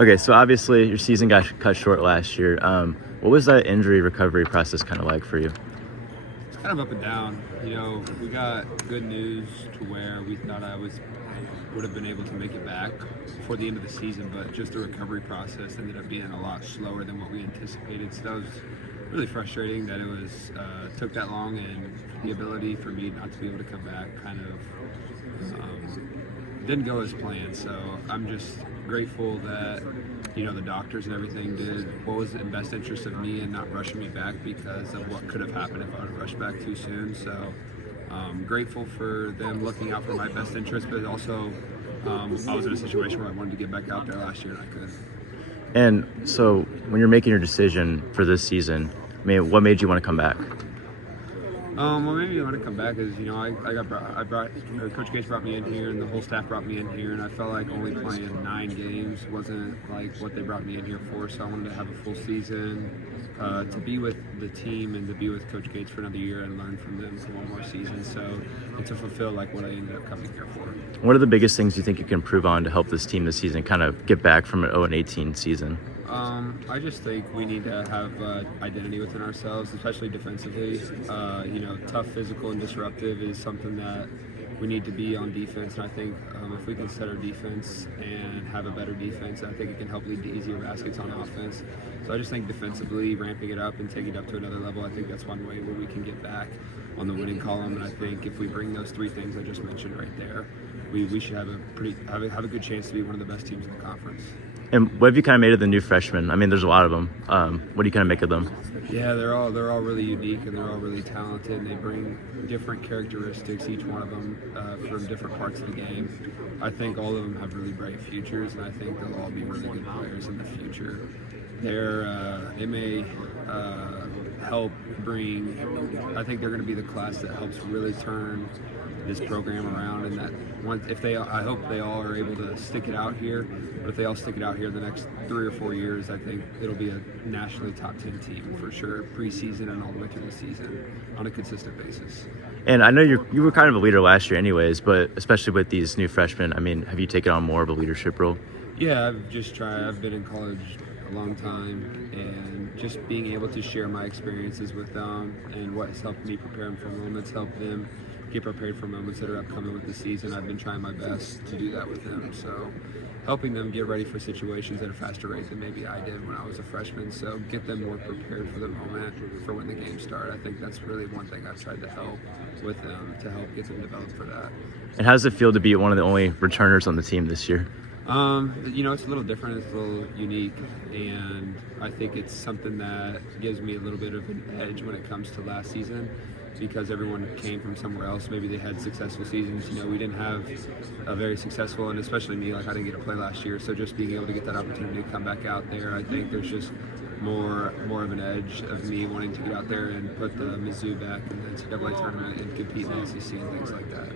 Okay, so obviously your season got cut short last year. What was that injury recovery process kind of like for you? It's kind of up and down. We got good news to where we thought would have been able to make it back before the end of the season, but just the recovery process ended up being a lot slower than what we anticipated. So that was really frustrating that it was took that long, and the ability for me not to be able to come back kind of didn't go as planned. So I'm just grateful that the doctors and everything did what was in best interest of me and not rushing me back because of what could have happened if I would have rushed back too soon. So grateful for them looking out for my best interest, but also I was in a situation where I wanted to get back out there last year and I could. And so when you're making your decision for this season, I mean, what made you want to come back? Well, maybe I want to come back is, Coach Gates brought me in here and the whole staff brought me in here, and I felt like only playing 9 games wasn't like what they brought me in here for. So I wanted to have a full season, to be with the team and to be with Coach Gates for another year and learn from them for one more season. So, and to fulfill like what I ended up coming here for. What are the biggest things you think you can improve on to help this team this season kind of get back from an 0-18 season? I just think we need to have identity within ourselves, especially defensively. Tough, physical, and disruptive is something that we need to be on defense. And I think if we can set our defense and have a better defense, I think it can help lead to easier baskets on offense. So I just think defensively, ramping it up and taking it up to another level, I think that's one way where we can get back on the winning column. And I think if we bring those 3 things I just mentioned right there, we should have a good chance to be one of the best teams in the conference. And what have you kind of made of the new freshmen? I mean, there's a lot of them. What do you kind of make of them? Yeah, they're all really unique and they're all really talented. And they bring different characteristics, each one of them, from different parts of the game. I think all of them have really bright futures, and I think they'll all be really good players in the future. They may help bring. I think they're going to be the class that helps really turn this program around, and that I hope they all are able to stick it out here. But if they all stick it out here the next 3 or 4 years, I think it'll be a nationally top 10 team for sure, preseason and all the way through the season on a consistent basis. And I know you were kind of a leader last year anyways, but especially with these new freshmen, I mean, have you taken on more of a leadership role? Yeah, I've been in college a long time, and just being able to share my experiences with them and what has helped me prepare for moments, help them get prepared for moments that are upcoming with the season. I've been trying my best to do that with them. So helping them get ready for situations at a faster rate than maybe I did when I was a freshman. So get them more prepared for the moment for when the games start. I think that's really one thing I've tried to help with them, to help get them developed for that. And how does it feel to be one of the only returners on the team this year? It's a little different, it's a little unique, and I think it's something that gives me a little bit of an edge when it comes to last season, because everyone came from somewhere else. Maybe they had successful seasons. We didn't have a very successful, and especially me, I didn't get to play last year. So just being able to get that opportunity to come back out there, I think there's just more of an edge of me wanting to get out there and put the Mizzou back in the NCAA tournament and compete in the SEC and things like that.